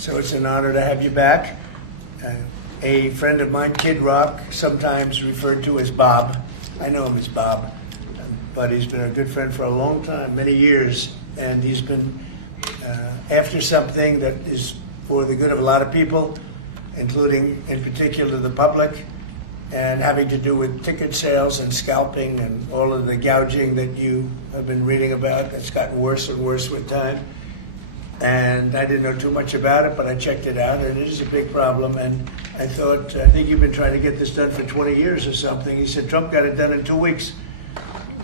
So it's an honor to have you back. A friend of mine, Kidrock, sometimes referred to as Bob. I know him as Bob, but he's been a good friend for a long time, many years, and he's been after something that is for the good of a lot of people, including, in particular, the public, and having to do with ticket sales and scalping and all of the gouging that you have been reading about. That's gotten worse and worse with time. And I didn't know too much about it, but I checked it out, and it is a big problem. And I thought, I think you've been trying to get this done for 20 years or something. He said Trump got it done in 2 weeks.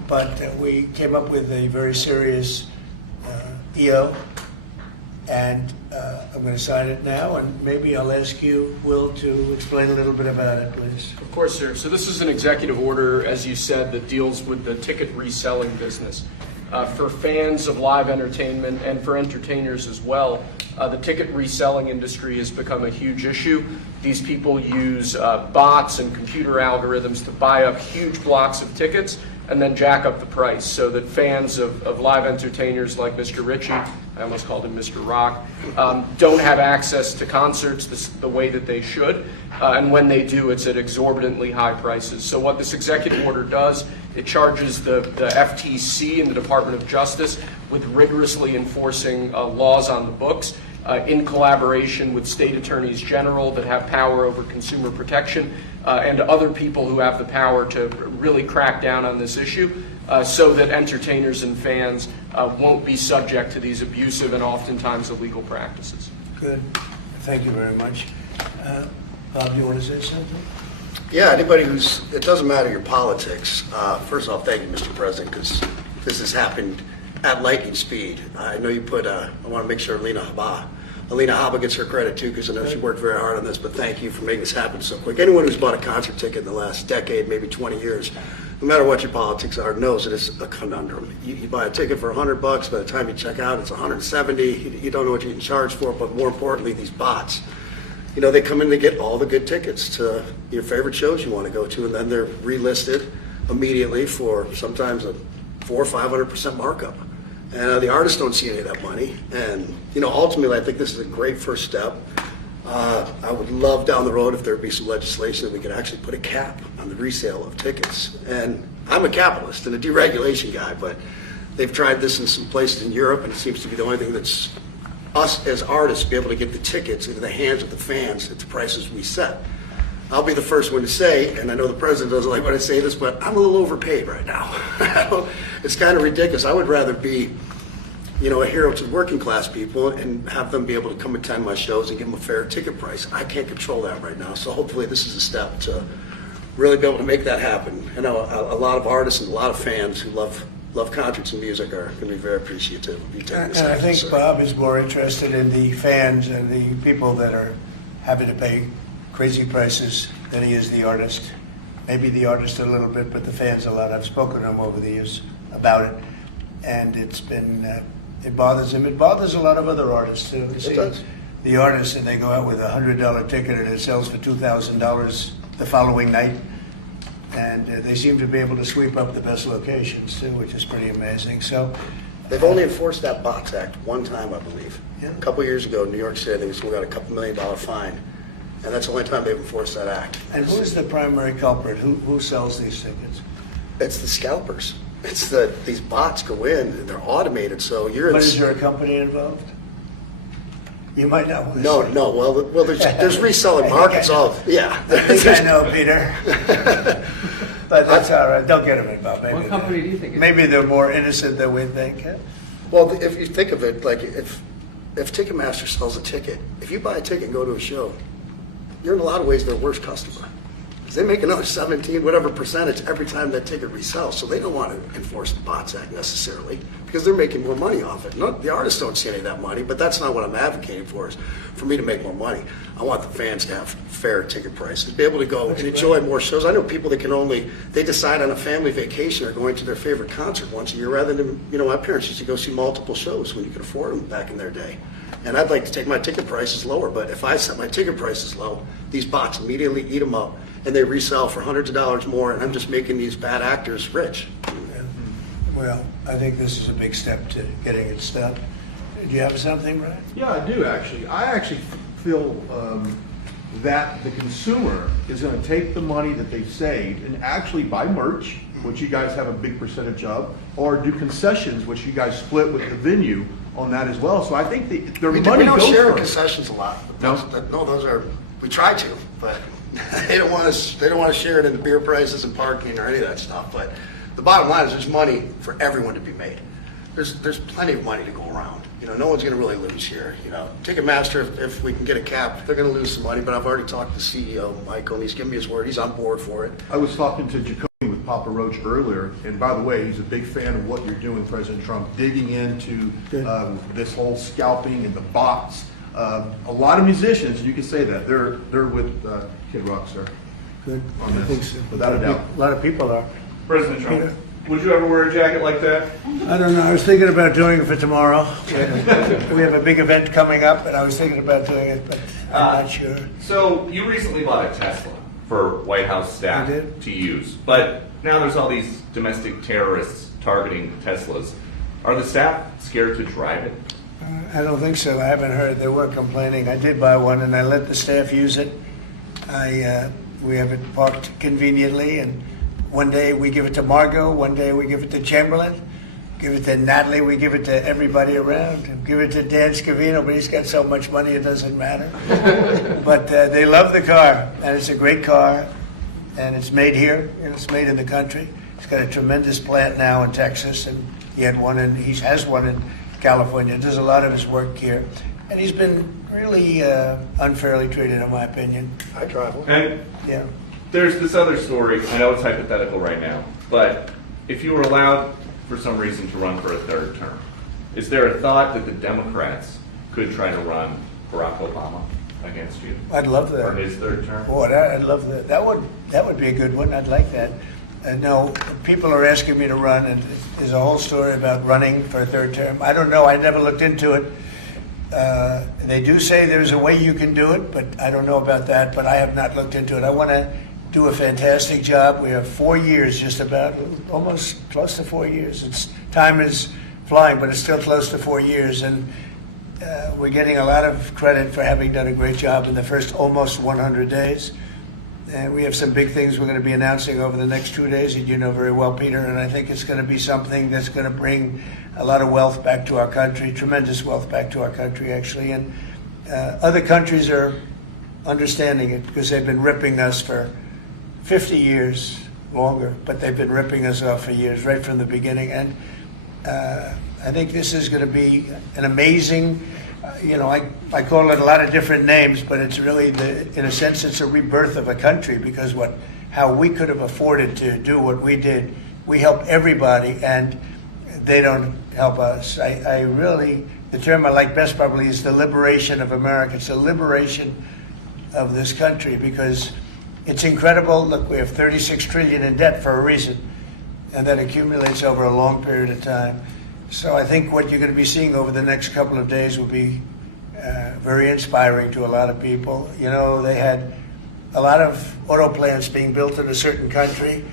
But we came up with a very serious EO, and I'm going to sign it now, and maybe I'll ask you, Will, to explain a little bit about it, please. Of course, sir. So this is an executive order, as you said, that deals with the ticket reselling business. For fans of live entertainment and for entertainers as well, the ticket reselling industry has become a huge issue. These people use bots and computer algorithms to buy up huge blocks of tickets and then jack up the price so that fans of live entertainers like Mr. Ritchie, I almost called him Mr. Rock, don't have access to concerts the way that they should. And when they do, it's at exorbitantly high prices. So what this executive order does, it charges the FTC and the Department of Justice with rigorously enforcing laws on the books in collaboration with state attorneys general that have power over consumer protection and other people who have the power to really crack down on this issue so that entertainers and fans won't be subject to these abusive and oftentimes illegal practices. Good. Thank you very much. Bob, do you want to say something? Yeah, anybody it doesn't matter your politics. First off, thank you, Mr. President, because this has happened at lightning speed. I know you put, I want to make sure Alina Habba gets her credit too, because I know she worked very hard on this, but thank you for making this happen so quick. Anyone who's bought a concert ticket in the last decade, maybe 20 years, no matter what your politics are, knows that it's a conundrum. You buy a ticket for $100, by the time you check out, it's $170. You don't know what you're getting charged for, but more importantly, these bots. You know, they come in to get all the good tickets to your favorite shows you want to go to, and then they're relisted immediately for sometimes a 400% or 500% markup. And the artists don't see any of that money. And, you know, ultimately, I think this is a great first step. I would love down the road if there would be some legislation that we could actually put a cap on the resale of tickets. And I'm a capitalist and a deregulation guy, but they've tried this in some places in Europe, and it seems to be the only thing that's us as artists be able to get the tickets into the hands of the fans at the prices we set. I'll be the first one to say, and I know the president doesn't like when I say this, but I'm a little overpaid right now. It's kind of ridiculous. I would rather be, you know, a hero to working class people and have them be able to come attend my shows and give them a fair ticket price. I can't control that right now, so hopefully this is a step to really be able to make that happen. I know a lot of artists and a lot of fans who love concerts and music are going to be very appreciative of you taking this. And I think Bob is more interested in the fans and the people that are having to pay crazy prices than he is the artist. Maybe the artist a little bit, but the fans a lot. I've spoken to him over the years about it, and it's been, it bothers him. It bothers a lot of other artists too. You see the artists, and they go out with a $100 ticket and it sells for $2,000 the following night. And they seem to be able to sweep up the best locations too, which is pretty amazing. So they've only enforced that Box Act one time, I believe. Yeah. A couple years ago in New York City, I think we got a $2 million fine, and that's the only time they've enforced that act. And who's the primary culprit? Who sells these tickets? It's the scalpers. It's these bots go in and they're automated, so you're. But is there a company involved? You might not want to No, say. no. Well, there's reselling markets. Yeah. I think I know, Peter. But that's all right. Don't get them involved. Maybe What company do you think? Maybe they're more innocent than we think. Well, if you think of it, like if Ticketmaster sells a ticket, if you buy a ticket and go to a show, you're in a lot of ways their worst customer. Because they make another 17, whatever percentage every time that ticket resells. So they don't want to enforce the Bots Act necessarily because they're making more money off it. The artists don't see any of that money, but that's not what I'm advocating for, is for me to make more money. I want the fans to have fair ticket prices, be able to go and enjoy more shows. I know people that they decide on a family vacation or going to their favorite concert once a year rather than, you know, my parents used to go see multiple shows when you could afford them back in their day. And I'd like to take my ticket prices lower, but if I set my ticket prices low, these bots immediately eat them up and they resell for hundreds of dollars more, and I'm just making these bad actors rich. Well, I think this is a big step to getting it stopped. Did you have something, Brian? Yeah, I do actually. I actually feel that the consumer is going to take the money that they've saved and actually buy merch, which you guys have a big percentage of, or do concessions, which you guys split with the venue on that as well. So I think their We money don't goes share first. concessions a lot. No? No, those are, we try to, but they don't want to share it in the beer prices and parking or any of that stuff. But the bottom line is there's money for everyone to be made. There's plenty of money to go around. You know, no one's going to really lose here. You know, Ticketmaster, if we can get a cap, they're going to lose some money. But I've already talked to CEO Michael, and he's given me his word. He's on board for it. I was talking to Jacoby with Papa Roach earlier, and by the way, he's a big fan of what you're doing, President Trump, digging into this whole scalping and the bots. A lot of musicians, you can say that, they're with Kidrock, sir. Good. On I this, think so. without a doubt. A lot of people are. President Trump, Peter? would you ever wear a jacket like that? I don't know. I was thinking about doing it for tomorrow. We have a big event coming up, and I was thinking about doing it, but I'm not sure. So you recently bought a Tesla for White House staff I did. to use, but now there's all these domestic terrorists targeting Teslas. Are the staff scared to drive it? I don't think so. I haven't heard. They weren't complaining. I did buy one, and I let the staff use it. We have it parked conveniently, and one day we give it to Margot, one day we give it to Chamberlain, give it to Natalie, we give it to everybody around, give it to Dan Scavino, but he's got so much money it doesn't matter. But they love the car, and it's a great car, and it's made here, and it's made in the country. He's got a tremendous plant now in Texas, and he has one in California. Does a lot of his work here, and he's been really unfairly treated, in my opinion. I travel. And Yeah. there's this other story, I know it's hypothetical right now, but if you were allowed for some reason to run for a third term, is there a thought that the Democrats could try to run Barack Obama against you I'd love for that. his third term? Boy, I'd love that. That would be a good one. I'd like that. No, people are asking me to run, and there's a whole story about running for a third term. I don't know. I never looked into it. They do say there's a way you can do it, but I don't know about that. But I have not looked into it. I want to do a fantastic job. We have 4 years, just about, almost close to 4 years. Time is flying, but it's still close to 4 years, and we're getting a lot of credit for having done a great job in the first almost 100 days. And we have some big things we're going to be announcing over the next 2 days, and you know very well, Peter, and I think it's going to be something that's going to bring a lot of wealth back to our country, tremendous wealth back to our country, actually. And other countries are understanding it because they've been ripping us for 50 years, longer, but they've been ripping us off for years, right from the beginning. And I think this is going to be an amazing, I call it a lot of different names, but it's really, in a sense, it's a rebirth of a country, because how we could have afforded to do what we did. We help everybody, and they don't help us. I really, the term I like best probably is the liberation of America. It's the liberation of this country, because it's incredible. Look, we have 36 trillion in debt for a reason, and that accumulates over a long period of time. So I think what you're going to be seeing over the next couple of days will be very inspiring to a lot of people. You know, they had a lot of auto plants being built in a certain country.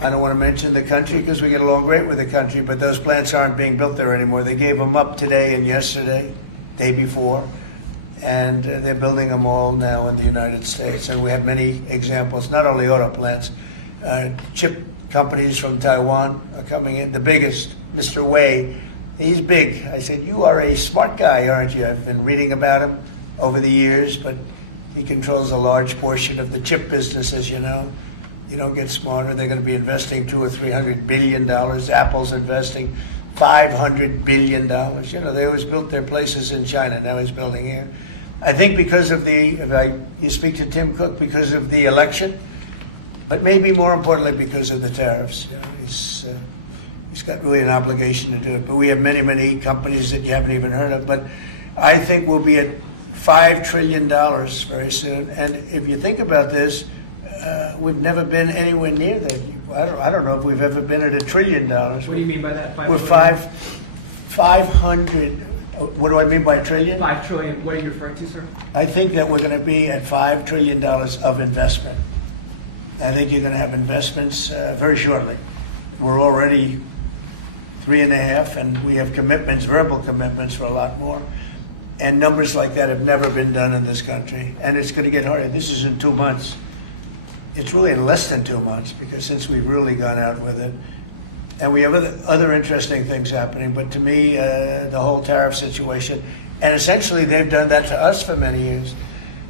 I don't want to mention the country because we get along great with the country, but those plants aren't being built there anymore. They gave them up today and yesterday, day before, and they're building them all now in the United States. And we have many examples, not only auto plants, chip companies from Taiwan are coming in. The biggest, Mr. Wei, he's big. I said, you are a smart guy, aren't you? I've been reading about him over the years, but he controls a large portion of the chip business, as you know. You don't get smarter. They're going to be investing $200 or $300 billion. Apple's investing $500 billion. You know, they always built their places in China. Now he's building here. I think because of you speak to Tim Cook, because of the election, but maybe more importantly because of the tariffs. You know, he's got really an obligation to do it. But we have many, many companies that you haven't even heard of. But I think we'll be at $5 trillion very soon. And if you think about this, we've never been anywhere near that. I don't know if we've ever been at $1 trillion. What do you mean by that? We're 500. What do I mean by trillion? 5 trillion. What are you referring to, sir? I think that we're going to be at $5 trillion of investment. I think you're going to have investments very shortly. We're already 3.5, and we have commitments, verbal commitments for a lot more. And numbers like that have never been done in this country, and it's going to get harder. This is in 2 months. It's really in less than 2 months, because since we've really gone out with it, and we have other interesting things happening. But to me, the whole tariff situation, and essentially they've done that to us for many years.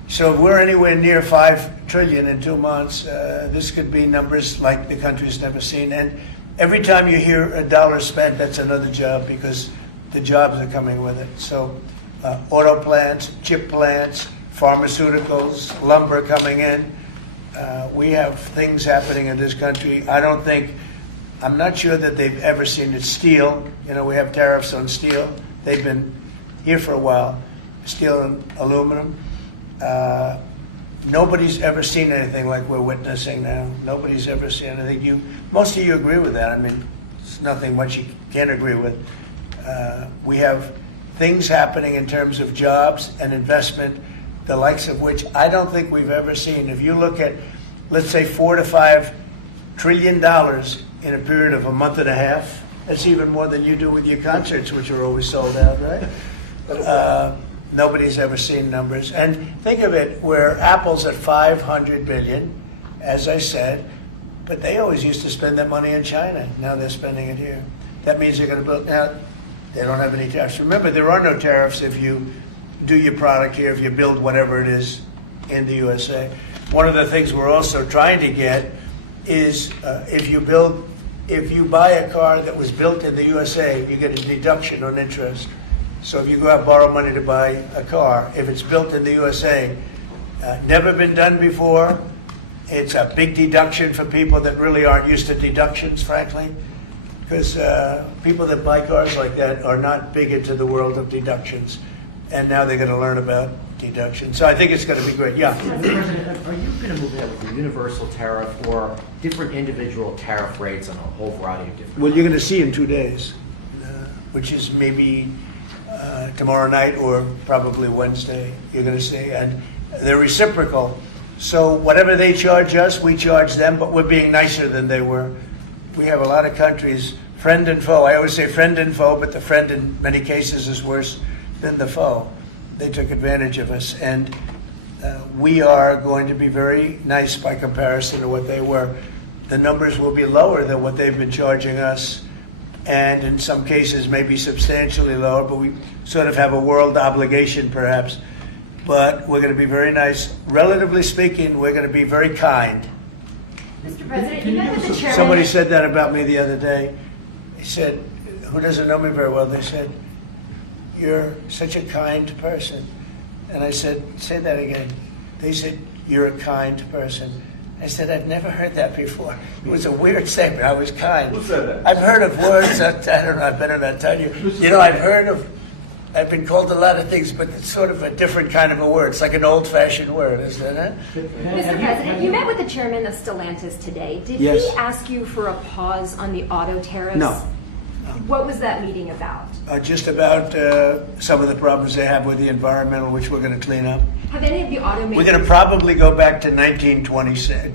So if we're anywhere near $5 trillion in 2 months, this could be numbers like the country's never seen. And every time you hear a dollar spent, that's another job, because the jobs are coming with it. So auto plants, chip plants, pharmaceuticals, lumber coming in. We have things happening in this country. I'm not sure that they've ever seen it. Steel, we have tariffs on steel. They've been here for a while. Steel and aluminum. Nobody's ever seen anything like we're witnessing now. Nobody's ever seen anything. Most of you agree with that. I mean, it's nothing much you can't agree with. We have things happening in terms of jobs and investment, the likes of which I don't think we've ever seen. If you look at, let's say, $4 to $5 trillion in a period of a month and a half, that's even more than you do with your concerts, which are always sold out, right? Nobody's ever seen numbers. And think of it, where Apple's at $500 billion, as I said, but they always used to spend that money in China. Now they're spending it here. That means they're going to build. Now, they don't have any tariffs. Remember, there are no tariffs if you do your product here, if you build whatever it is in the USA. One of the things we're also trying to get is if you buy a car that was built in the USA, you get a deduction on interest. So if you go out and borrow money to buy a car, if it's built in the USA, never been done before, it's a big deduction for people that really aren't used to deductions, frankly, because people that buy cars like that are not big into the world of deductions, and now they're going to learn about deductions. So I think it's going to be great. Yeah. Mr. President, are you going to move ahead with a universal tariff or different individual tariff rates on a whole variety of different? Well, you're going to see in 2 days, which is maybe tomorrow night or probably Wednesday. You're going to see, and they're reciprocal. So whatever they charge us, we charge them, but we're being nicer than they were. We have a lot of countries, friend and foe. I always say friend and foe, but the friend in many cases is worse than the foe. They took advantage of us, and we are going to be very nice by comparison to what they were. The numbers will be lower than what they've been charging us, and in some cases maybe substantially lower, but we sort of have a world obligation perhaps. But we're going to be very nice. Relatively speaking, we're going to be very kind. Mr. President, you met with the chairman. Somebody said that about me the other day. He said, who doesn't know me very well, they said, "You're such a kind person." And I said, "Say that again." They said, "You're a kind person." I said, "I've never heard that before." It was a weird statement. I was kind. Who said that? I've heard of words that, I don't know, I better not tell you. I've been called a lot of things, but it's sort of a different kind of a word. It's like an old-fashioned word, isn't it? Mr. President, you met with the chairman of Stellantis today. Did Yes. he ask you for a pause on the auto tariffs? No. What was that meeting about? Just about some of the problems they have with the environmental, which we're going to clean up. Have any of the automakers... We're going to probably go back to 1920.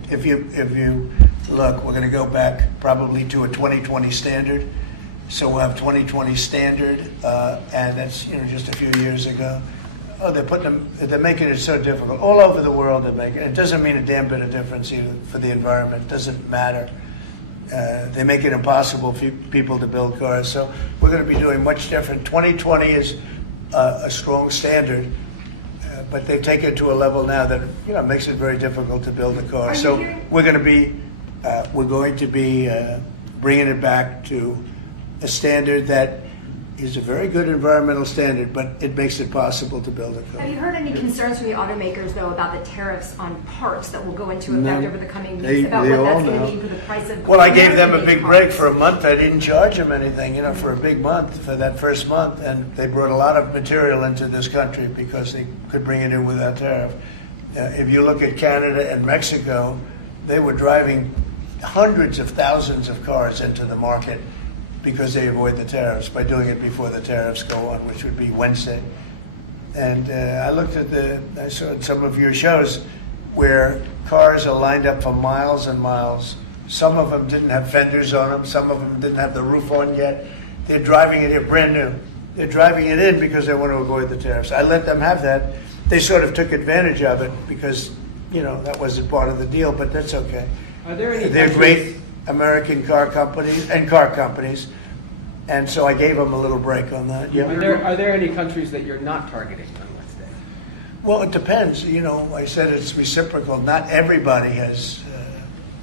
If you look, we're going to go back probably to a 2020 standard. So we'll have 2020 standard, and that's just a few years ago. Oh, they're making it so difficult. All over the world they're making it. It doesn't mean a damn bit of difference even for the environment. It doesn't matter. They make it impossible for people to build cars. So we're going to be doing much different. 2020 is a strong standard, but they take it to a level now that makes it very difficult to build a car. So we're going to be bringing it back to a standard that is a very good environmental standard, but it makes it possible to build a car. Have you heard any concerns from the automakers, though, about the tariffs on parts that will go into effect over the coming weeks, about what that's going to mean for the price of... Well, I gave them a big break for a month. I didn't charge them anything, for a big month, for that first month, and they brought a lot of material into this country because they could bring it in without tariff. If you look at Canada and Mexico, they were driving hundreds of thousands of cars into the market because they avoid the tariffs by doing it before the tariffs go on, which would be Wednesday. And I saw some of your shows where cars are lined up for miles and miles. Some of them didn't have fenders on them. Some of them didn't have the roof on yet. they're driving it in brand new. They're driving it in because they want to avoid the tariffs. I let them have that. They sort of took advantage of it because, that wasn't part of the deal, but that's okay. Are there any They're countries- great American car companies, and so I gave them a little break on that. Yeah. Are there any countries that you're not targeting on Wednesday? Well, it depends. I said it's reciprocal. Not everybody has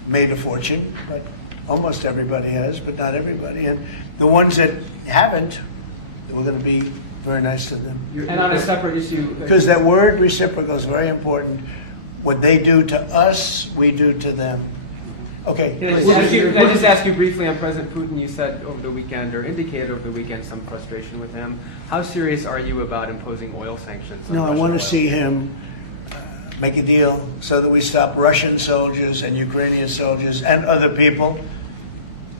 made a fortune, but almost everybody has, but not everybody. And the ones that haven't, we're going to be very nice to them. And on a separate issue, Because that word reciprocal is very important. What they do to us, we do to them. Okay. Can I just ask you briefly on President Putin? You said over the weekend, or indicated over the weekend, some frustration with him. How serious are you about imposing oil sanctions on No, I Russian want to oil? see him make a deal so that we stop Russian soldiers and Ukrainian soldiers and other people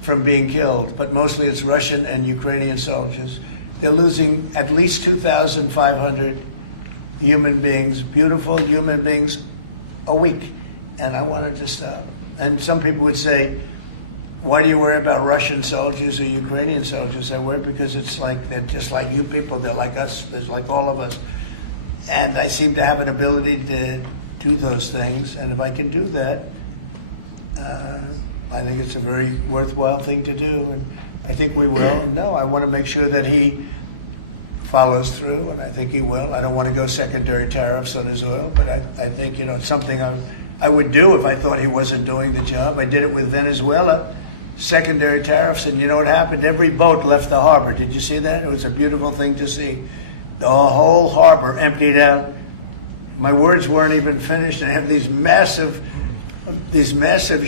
from being killed. But mostly it's Russian and Ukrainian soldiers. They're losing at least 2,500 human beings, beautiful human beings, a week. And I want it to stop. And some people would say, why do you worry about Russian soldiers or Ukrainian soldiers? I worry because it's like they're just like you people. They're like us. They're like all of us. And I seem to have an ability to do those things. And if I can do that, I think it's a very worthwhile thing to do. And I think we will. And no, I want to make sure that he follows through, and I think he will. I don't want to go secondary tariffs on his oil, but I think, it's something I would do if I thought he wasn't doing the job. I did it with Venezuela, secondary tariffs, and you know what happened? Every boat left the harbor. Did you see that? It was a beautiful thing to see. The whole harbor emptied out. My words weren't even finished, and I have these massive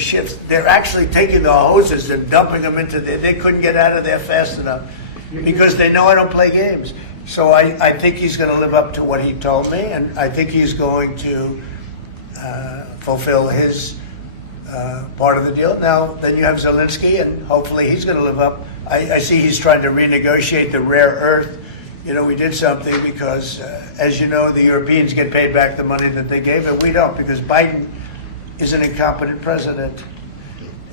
ships. They're actually taking the hoses and dumping them into there. They couldn't get out of there fast enough because they know I don't play games. So I think he's going to live up to what he told me, and I think he's going to fulfill his part of the deal. Now, then you have Zelensky, and hopefully he's going to live up. I see he's trying to renegotiate the rare earth. We did something because, as you know, the Europeans get paid back the money that they gave, and we don't, because Biden is an incompetent president.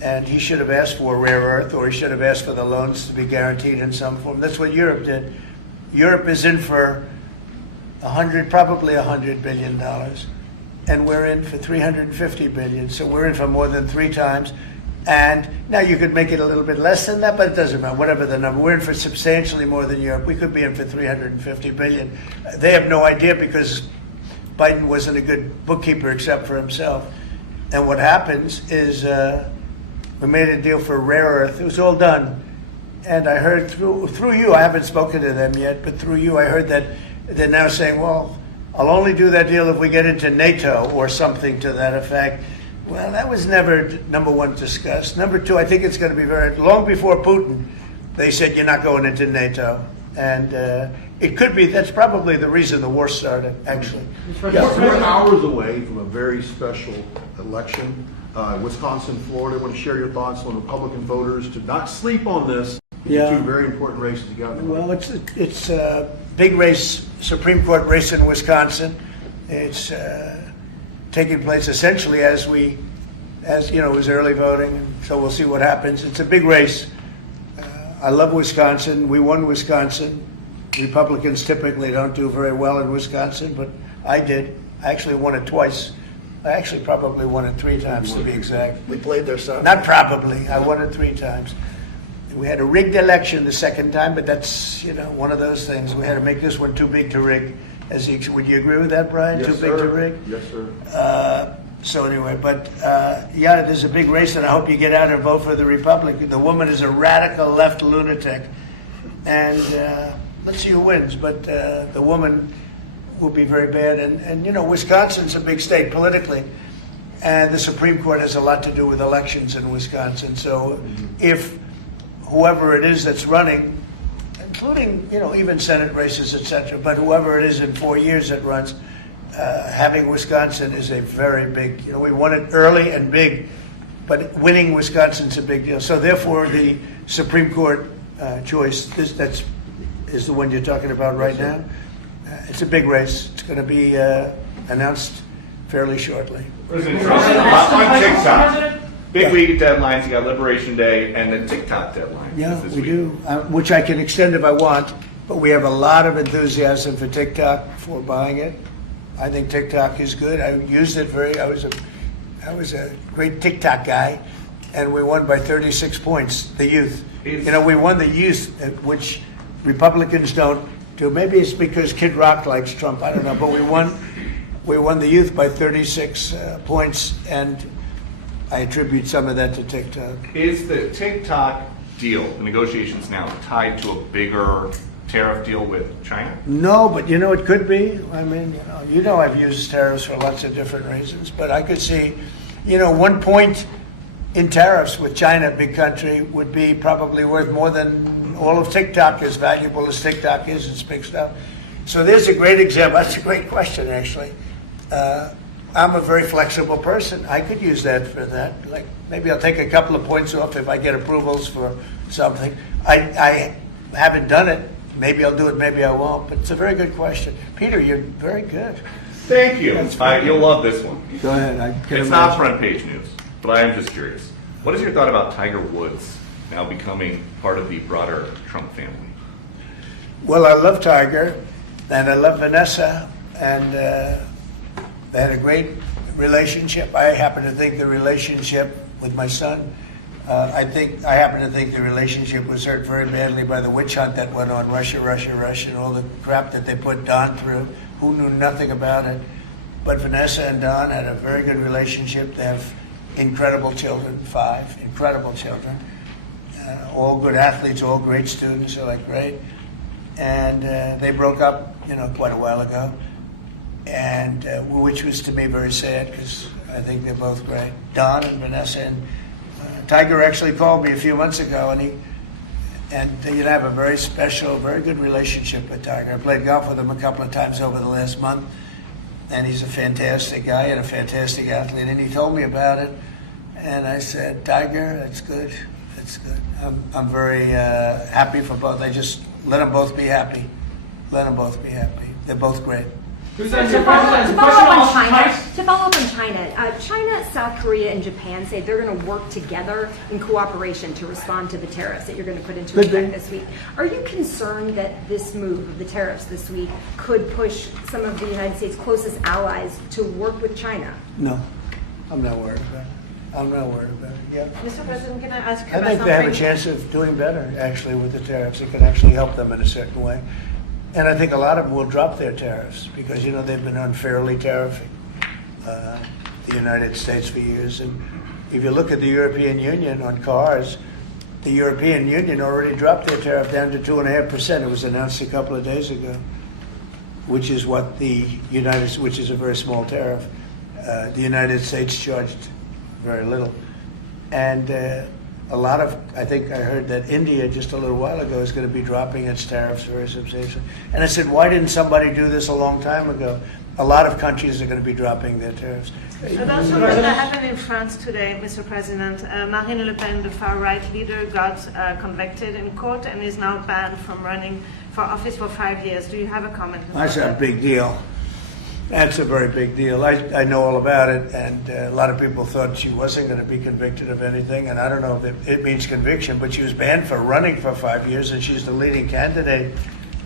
And he should have asked for rare earth, or he should have asked for the loans to be guaranteed in some form. That's what Europe did. Europe is in for probably $100 billion, and we're in for $350 billion. So we're in for more than 3 times. And now you could make it a little bit less than that, but it doesn't matter. Whatever the number, we're in for substantially more than Europe. We could be in for $350 billion. They have no idea because Biden wasn't a good bookkeeper except for himself. And what happens is we made a deal for rare earth. It was all done. And I heard through you, I haven't spoken to them yet, but through you I heard that they're now saying, well, I'll only do that deal if we get into NATO or something to that effect. Well, that was never, number one, discussed. Number two, I think it's going to be long before Putin, they said you're not going into NATO. And it could be, that's probably the reason the war started, actually. We're hours away from a very special election. Wisconsin, Florida. I want to share your thoughts on Republican voters to not sleep on this. Yeah. 2 very important races together. Well, it's a big race, Supreme Court race in Wisconsin. It's taking place essentially as it was early voting, so we'll see what happens. It's a big race. I love Wisconsin. We won Wisconsin. Republicans typically don't do very well in Wisconsin, but I did. I actually won it twice. I actually probably won it 3 times to be exact. We played their side. Not probably. I won it 3 times. We had a rigged election the second time, but that's one of those things. We had to make this one too big to rig. Would you agree with that, Brian? Yes, Too big sir. to rig? Yes, sir. So anyway, but there's a big race, and I hope you get out and vote for the Republican. The woman is a radical left lunatic, and let's see who wins. But the woman will be very bad, and Wisconsin's a big state politically, and the Supreme Court has a lot to do with elections in Wisconsin. So if whoever it is that's running, including even Senate races, etc., but whoever it is in 4 years that runs. Having Wisconsin is a very big, we won it early and big, but winning Wisconsin's a big deal. So therefore, the Supreme Court choice, that is the one you're talking about right now. It's a big race. It's going to be announced fairly shortly. President Trump, on TikTok. Big Yeah. week of deadlines. You got Liberation Day and the TikTok deadline. Yeah, is this we week. do, which I can extend if I want, but we have a lot of enthusiasm for TikTok, for buying it. I think TikTok is good. I used it I was a great TikTok guy, and we won by 36 points, the youth. You know, we won the youth, which Republicans don't do. Maybe it's because Kidrock likes Trump, I don't know, but we won the youth by 36 points, and I attribute some of that to TikTok. Is the TikTok deal, the negotiations now, tied to a bigger tariff deal with China? No, but you know, it could be. I mean, you know I've used tariffs for lots of different reasons, but I could see, 1 point in tariffs with China, big country, would be probably worth more than all of TikTok, as valuable as TikTok is. It's big stuff. So there's a great example. That's a great question, actually. I'm a very flexible person. I could use that for that. Like, maybe I'll take a couple of points off if I get approvals for something. I haven't done it. Maybe I'll do it, maybe I won't. But it's a very good question. Peter, you're very good. Thank you. That's great. You'll love this one. Go ahead. It's not front page news, but I am just curious. What is your thought about Tiger Woods now becoming part of the broader Trump family? Well, I love Tiger, and I love Vanessa, and they had a great relationship. I happen to think the relationship with my son, I happen to think the relationship was hurt very badly by the witch hunt that went on, Russia, and all the crap that they put Don through, who knew nothing about it. But Vanessa and Don had a very good relationship. They have incredible children, 5 incredible children, all good athletes, all great students, they're like great. And they broke up, quite a while ago, and which was to me very sad because I think they're both great. Don and Vanessa, and Tiger actually called me a few months ago, and you have a very special, very good relationship with Tiger. I played golf with him a couple of times over the last month, and he's a fantastic guy and a fantastic athlete. And he told me about it, and I said, Tiger, that's good. That's good. I'm very happy for both. I just let them both be happy. Let them both be happy. They're both great. To follow up on China, China, South Korea, and Japan say they're going to work together in cooperation to respond to the tariffs that you're going to put into effect this week. Are you concerned that this move of the tariffs this week could push some of the United States' closest allies to work with China? No, I'm not worried about it. I'm not worried about it. Yeah. Mr. President, can I ask you I about think they have a something? chance of doing better, actually, with the tariffs. It can actually help them in a certain way. And I think a lot of them will drop their tariffs because, they've been unfairly tariffing the United States for years. And if you look at the European Union on cars, the European Union already dropped their tariff down to 2.5%. It was announced a couple of days ago, which is what which is a very small tariff. The United States charged very little. And I think I heard that India just a little while ago is going to be dropping its tariffs very substantially. And I said, why didn't somebody do this a long time ago? A lot of countries are going to be dropping their tariffs. And also what happened in France today, Mr. President, Marine Le Pen, the far-right leader, got convicted in court and is now banned from running for office for 5 years. Do you have a comment? That's a big deal. That's a very big deal. I know all about it, and a lot of people thought she wasn't going to be convicted of anything, and I don't know if it means conviction, but she was banned for running for 5 years, and she's the leading candidate.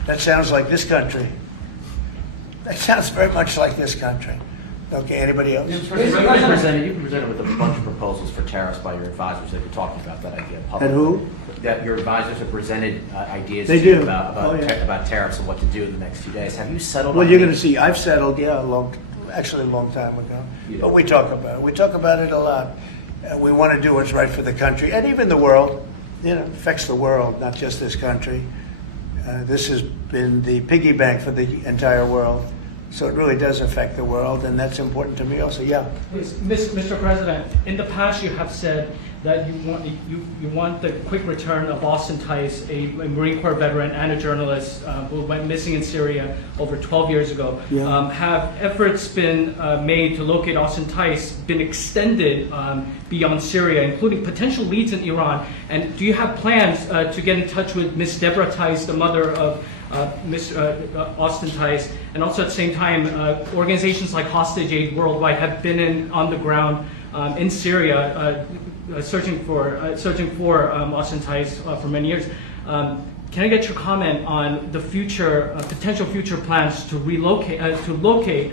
That sounds like this country. That sounds very much like this country. Okay, anybody else? You've been presented with a bunch of proposals for tariffs by your advisors. They've been talking about that idea publicly. And who? That your advisors have presented ideas They to you do. about tariffs and what to do in the next 2 days. Have you settled Well, on you're any- going to see, I've settled, a long time ago. Yeah. But we talk about it. We talk about it a lot. We want to do what's right for the country and even the world. It affects the world, not just this country. This has been the piggy bank for the entire world. So it really does affect the world, and that's important to me also. Yeah. Yes, Mr. President, in the past you have said that you want the quick return of Austin Tice, a Marine Corps veteran and a journalist who went missing in Syria over 12 years ago. Yeah. Have efforts been made to locate Austin Tice been extended beyond Syria, including potential leads in Iran? And do you have plans to get in touch with Ms. Deborah Tice, the mother of Austin Tice, and also at the same time, organizations like Hostage Aid Worldwide have been on the ground in Syria, searching for Austin Tice for many years. Can I get your comment on the future, potential future plans to locate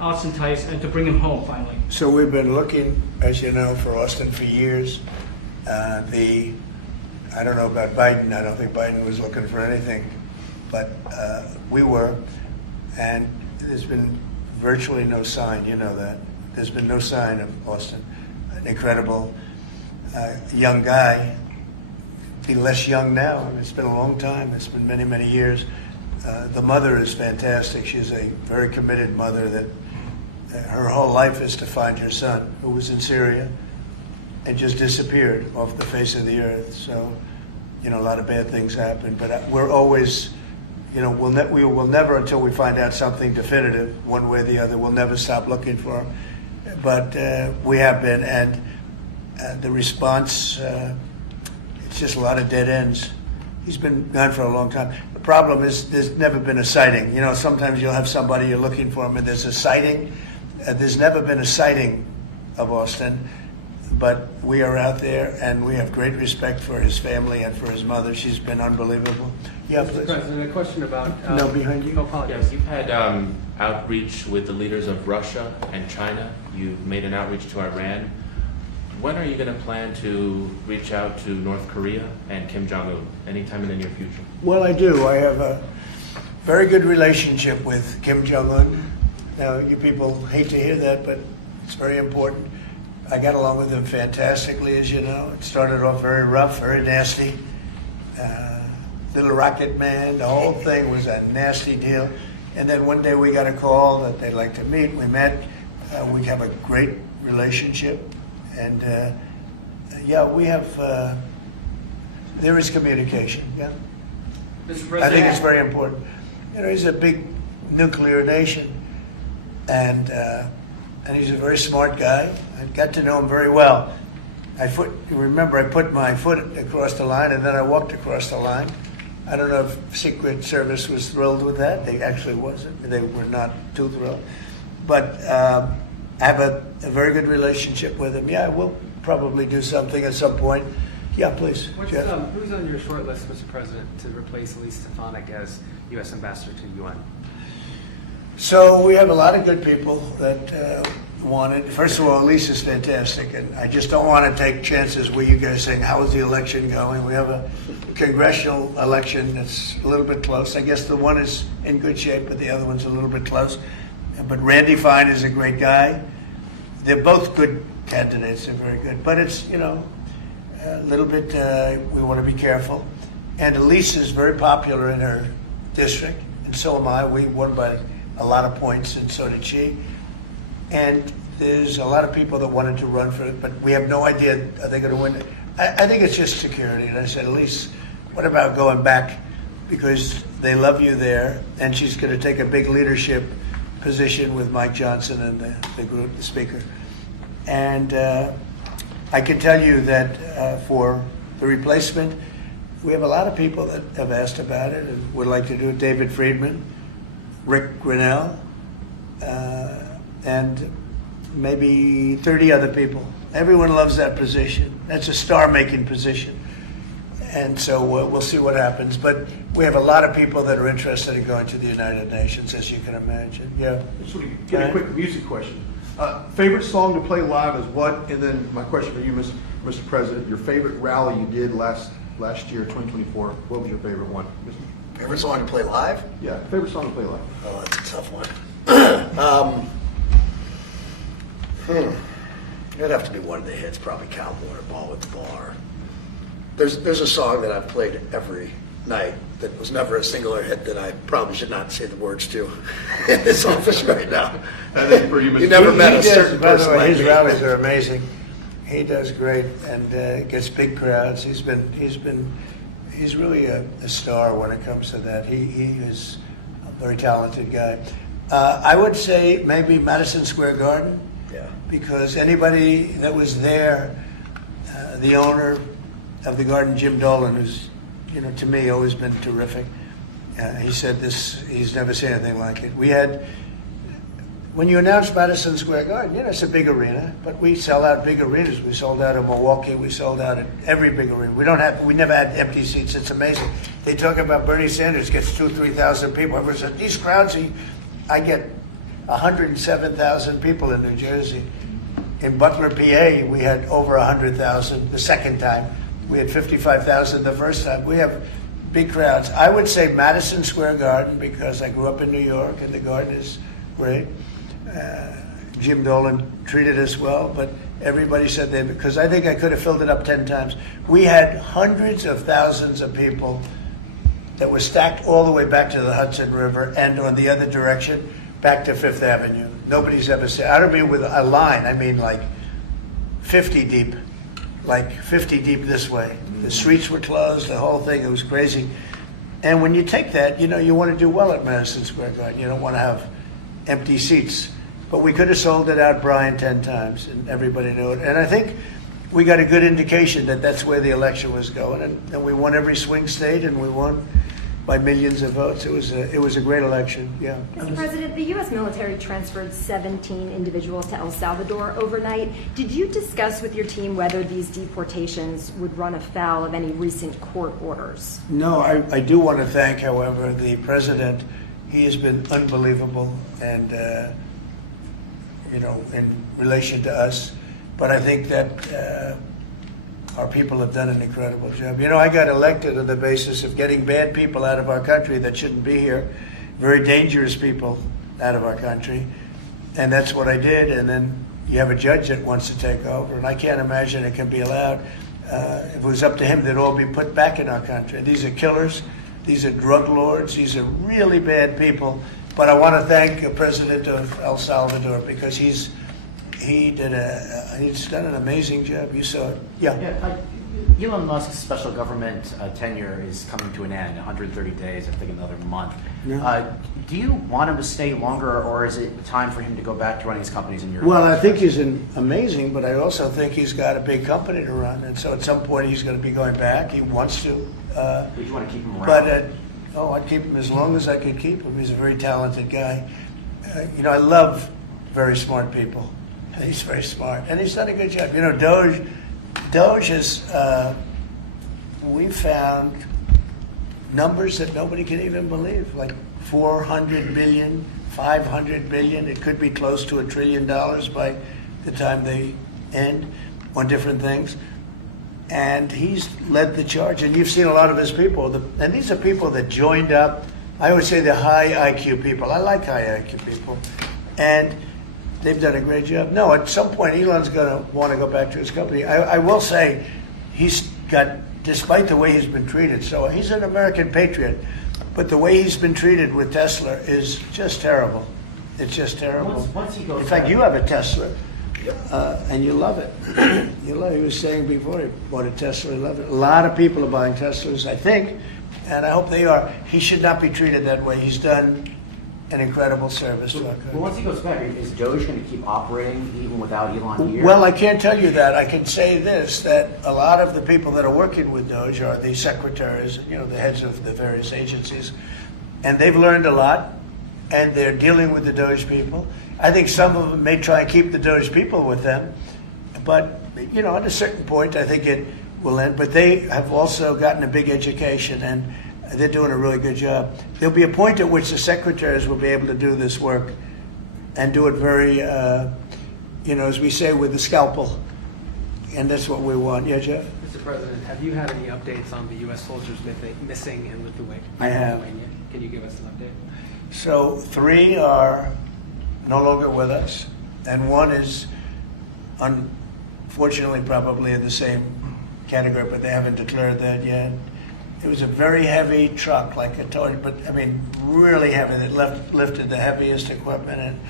Austin Tice and to bring him home finally? So we've been looking, as you know, for Austin for years. I don't know about Biden. I don't think Biden was looking for anything, but we were, and there's been virtually no sign. You know that. There's been no sign of Austin. An incredible young guy. Be less young now. It's been a long time. It's been many, many years. The mother is fantastic. She's a very committed mother that her whole life is to find her son, who was in Syria and just disappeared off the face of the earth. So, you know, a lot of bad things happen. But we're always, you know, we will never, until we find out something definitive, one way or the other, we'll never stop looking for him. But we have been, and the response, it's just a lot of dead ends. He's been gone for a long time. The problem is there's never been a sighting. You know, sometimes you'll have somebody you're looking for him and there's a sighting. There's never been a sighting of Austin, but we are out there and we have great respect for his family and for his mother. She's been unbelievable. Yeah, Mr. please. President, a question about... No, behind you. Oh, apologies. Yes, you've had outreach with the leaders of Russia and China. You've made an outreach to Iran. When are you going to plan to reach out to North Korea and Kim Jong-un? Anytime in the near future? Well, I do. I have a very good relationship with Kim Jong-un. Now, you people hate to hear that, but it's very important. I got along with him fantastically, as you know. It started off very rough, very nasty. Little rocket man, the whole thing was a nasty deal. And then one day we got a call that they'd like to meet. We met. We have a great relationship. And yeah, we have, there is communication, yeah. Mr. I President, think it's very important. You know, he's a big nuclear nation, and he's a very smart guy. I got to know him very well. Remember, I put my foot across the line, and then I walked across the line. I don't know if Secret Service was thrilled with that. They actually wasn't. They were not too thrilled. But I have a very good relationship with him. Yeah, we'll probably do something at some point. Yeah, please. Jeff. Who's on your short list, Mr. President, to replace Elise Stefanik as U.S. Ambassador to the UN? So we have a lot of good people that want it. First of all, Elise is fantastic, and I just don't want to take chances with you guys saying, how is the election going? We have a congressional election that's a little bit close. I guess the one is in good shape, but the other one's a little bit close. But Randy Fine is a great guy. They're both good candidates. They're very good. But it's, you know, a little bit, we want to be careful. And Elise is very popular in her district, and so am I. We won by a lot of points, and so did she. And there's a lot of people that wanted to run for it, but we have no idea, are they going to win it? I think it's just security. And I said, Elise, what about going back? Because they love you there, and she's going to take a big leadership position with Mike Johnson and the group, the speaker. And I can tell you that for the replacement, we have a lot of people that have asked about it and would like to do it. David Friedman, Rick Grinnell, and maybe 30 other people. Everyone loves that position. That's a star-making position. And so we'll see what happens. But we have a lot of people that are interested in going to the United Nations, as you can imagine. Yeah. Just want to get a quick music question. Favorite song to play live is what? And then my question for you, Mr. President, your favorite rally you did last year, 2024. What was your favorite one? Favorite song to play live? Yeah, favorite song to play live. Oh, that's a tough one. It'd have to be one of the hits, probably Cowboy or Ball with the Bar. There's a song that I've played every night that was never a singular hit that I probably should not say the words to in this office right now. I think for you, Mr. You never met a certain by the person way, like his me. rallies are amazing. He does great and gets big crowds. He's really a star when it comes to that. He is a very talented guy. I would say maybe Madison Square Garden. Yeah. Because anybody that was there, the owner of the garden, Jim Dolan, who's, you know, to me always been terrific. He said this, he's never seen anything like it. We had when you announce Madison Square Garden, it's a big arena, but we sell out big arenas. We sold out in Milwaukee. We sold out at every big arena. We never had empty seats. It's amazing. They talk about Bernie Sanders gets 2,000 or 3,000 people. Everyone said, these crowds, I get 107,000 people in New Jersey. In Butler, PA, we had over 100,000 the second time. We had 55,000 the first time. We have big crowds. I would say Madison Square Garden because I grew up in New York and the Garden is great. Jim Dolan treated us well, but everybody said they, because I think I could have filled it up 10 times. We had hundreds of thousands of people that were stacked all the way back to the Hudson River and on the other direction, back to Fifth Avenue. Nobody's ever said, I don't mean with a line, I mean like 50 deep, this way. The streets were closed, the whole thing, it was crazy. And when you take that, you want to do well at Madison Square Garden. You don't want to have empty seats. But we could have sold it out, Brian, 10 times, and everybody knew it. And I think we got a good indication that that's where the election was going. And we won every swing state, and we won by millions of votes. It was a great election, yeah. Mr. President, the U.S. military transferred 17 individuals to El Salvador overnight. Did you discuss with your team whether these deportations would run afoul of any recent court orders? No, I do want to thank, however, the president. He has been unbelievable and, in relation to us. But I think that our people have done an incredible job. I got elected on the basis of getting bad people out of our country that shouldn't be here, very dangerous people out of our country. And that's what I did. And then you have a judge that wants to take over. And I can't imagine it can be allowed. If it was up to him, they'd all be put back in our country. These are killers. These are drug lords. These are really bad people. But I want to thank the president of El Salvador because he's done an amazing job. You saw it. Yeah. Elon Musk's special government tenure is coming to an end, 130 days, I think another month. Yeah. Do you want him to stay longer, or is it time for him to go back to running his companies in Europe? Well, I think he's amazing, but I also think he's got a big company to run. And so at some point he's going to be going back. He wants to. Would you want to keep him around? But, I'd keep him as long as I could keep him. He's a very talented guy. I love very smart people. He's very smart, and he's done a good job. Doge is, we found numbers that nobody can even believe, like 400 billion, 500 billion. It could be close to $1 trillion by the time they end on different things. And he's led the charge, and you've seen a lot of his people. And these are people that joined up. I always say they're high IQ people. I like high IQ people. And they've done a great job. No, at some point, Elon's going to want to go back to his company. I will say he's got, despite the way he's been treated, so he's an American patriot, but the way he's been treated with Tesla is just terrible. It's just terrible. Once he goes In fact, back- you have a Tesla, and you love it. You love it. He was saying before he bought a Tesla, he loved it. A lot of people are buying Teslas, I think, and I hope they are. He should not be treated that way. He's done an incredible service to our country. Well, once he goes back, is Doge going to keep operating even without Elon here? Well, I can't tell you that. I can say this, that a lot of the people that are working with Doge are the secretaries, the heads of the various agencies, and they've learned a lot, and they're dealing with the Doge people. I think some of them may try and keep the Doge people with them, but, at a certain point, I think it will end. But they have also gotten a big education, and they're doing a really good job. There'll be a point at which the secretaries will be able to do this work and do it very, as we say, with the scalpel. And that's what we want. Yeah, Jeff? Mr. President, have you had any updates on the U.S. soldiers missing in Lithuania? I have. Can you give us an update? So 3 are no longer with us, and 1 is unfortunately probably in the same category, but they haven't declared that yet. It was a very heavy truck, like a toy, but really heavy. That lifted the heaviest equipment, and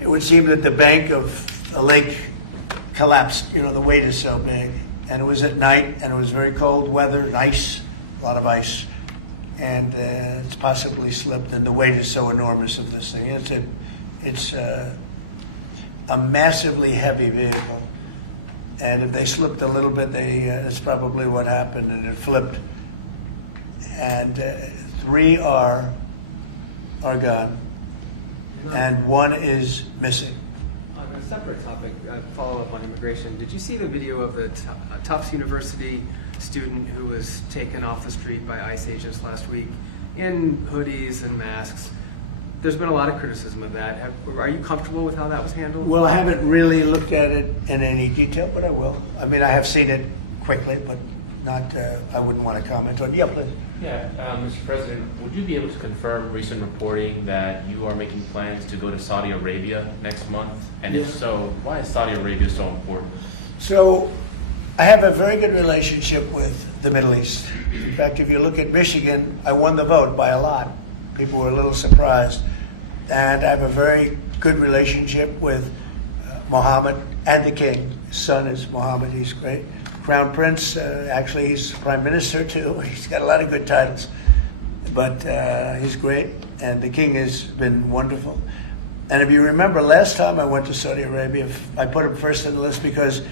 it would seem that the bank of a lake collapsed. The weight is so big, and it was at night, and it was very cold weather, and ice, a lot of ice, and it's possibly slipped. And the weight is so enormous of this thing. It's a massively heavy vehicle, and if they slipped a little bit, that's probably what happened, and it flipped. And 3 are gone. and one is missing. On a separate topic, follow up on immigration. Did you see the video of the Tufts University student who was taken off the street by ICE agents last week in hoodies and masks? There's been a lot of criticism of that. Are you comfortable with how that was handled? Well, I haven't really looked at it in any detail, but I will. I mean, I have seen it quickly, but not, I wouldn't want to comment on it. Yeah, please. Yeah, Mr. President, would you be able to confirm recent reporting that you are making plans to go to Saudi Arabia next month? And if so, why is Saudi Arabia so important? So, I have a very good relationship with the Middle East. In fact, if you look at Michigan, I won the vote by a lot. People were a little surprised. And I have a very good relationship with Mohammed and the king. His son is Mohammed, he's great. Crown Prince, actually he's Prime Minister too. He's got a lot of good titles. But he's great, and the king has been wonderful. And if you remember, last time I went to Saudi Arabia, I put him first on the list because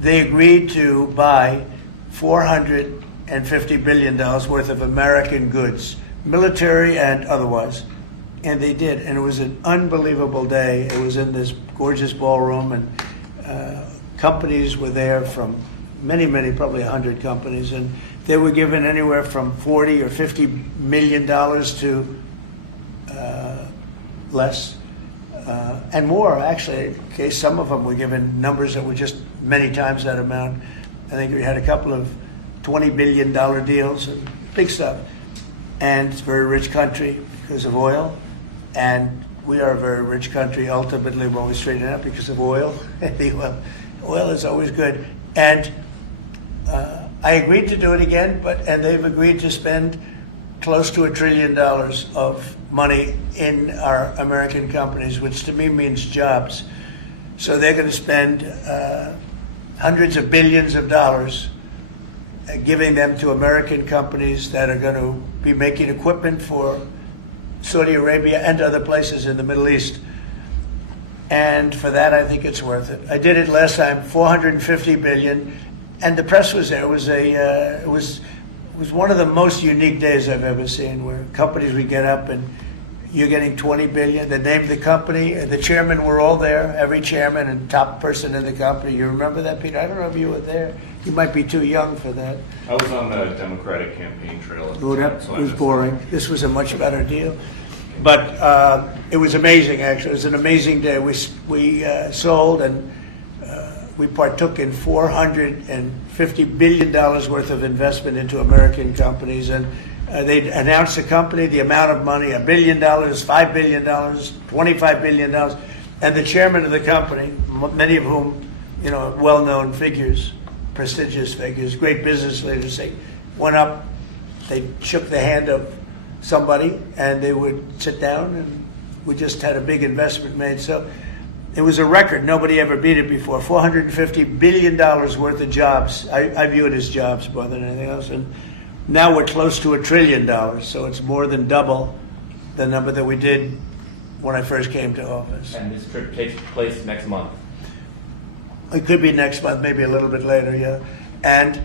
they agreed to buy $450 billion worth of American goods, military and otherwise. And they did, and it was an unbelievable day. It was in this gorgeous ballroom, and companies were there from many, probably 100 companies, and they were given anywhere from 40 or 50 million dollars to less, and more actually. Okay, some of them were given numbers that were just many times that amount. I think we had a couple of $20 billion deals, and big stuff. And it's a very rich country because of oil. And we are a very rich country ultimately when we straighten it out because of oil. Oil is always good. And I agreed to do it again, and they've agreed to spend close to $1 trillion of money in our American companies, which to me means jobs. So they're going to spend hundreds of billions of dollars giving them to American companies that are going to be making equipment for Saudi Arabia and other places in the Middle East. And for that, I think it's worth it. I did it last time, $450 billion, and the press was there. It was one of the most unique days I've ever seen, where companies would get up and you're getting $20 billion. They named the company, the chairman were all there, every chairman and top person in the company. You remember that, Peter? I don't know if you were there. You might be too young for that. I was on the Democratic campaign trail at the time, so it was boring. This was a much better deal. But it was amazing, actually. It was an amazing day. We sold and we partook in $450 billion worth of investment into American companies. And they announced the company, the amount of money, $1 billion, $5 billion, $25 billion. And the chairman of the company, many of whom, well-known figures, prestigious figures, great business leaders, they went up, they shook the hand of somebody, and they would sit down, and we just had a big investment made. So it was a record. Nobody ever beat it before. $450 billion worth of jobs. I view it as jobs more than anything else. And now we're close to $1 trillion, so it's more than double the number that we did when I first came to office. And this trip takes place next month. It could be next month, maybe a little bit later, yeah. And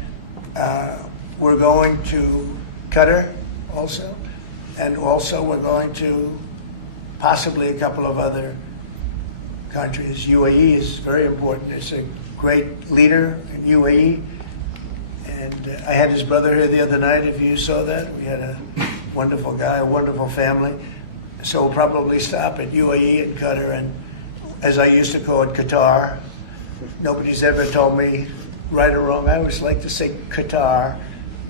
we're going to Qatar also. And also we're going to possibly a couple of other countries. UAE is very important. It's a great leader in UAE. And I had his brother here the other night, if you saw that. We had a wonderful guy, a wonderful family. So we'll probably stop at UAE and Qatar, and as I used to call it, Qatar. Nobody's ever told me right or wrong. I always like to say Qatar,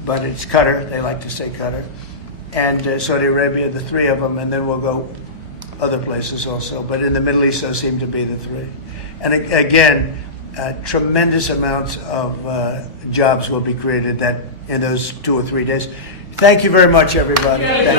but it's Qatar. They like to say Qatar. And Saudi Arabia, the three of them, and then we'll go other places also. But in the Middle East, those seem to be the three. And again, tremendous amounts of jobs will be created in those 2 or 3 days. Thank you very much, everybody. Thank you.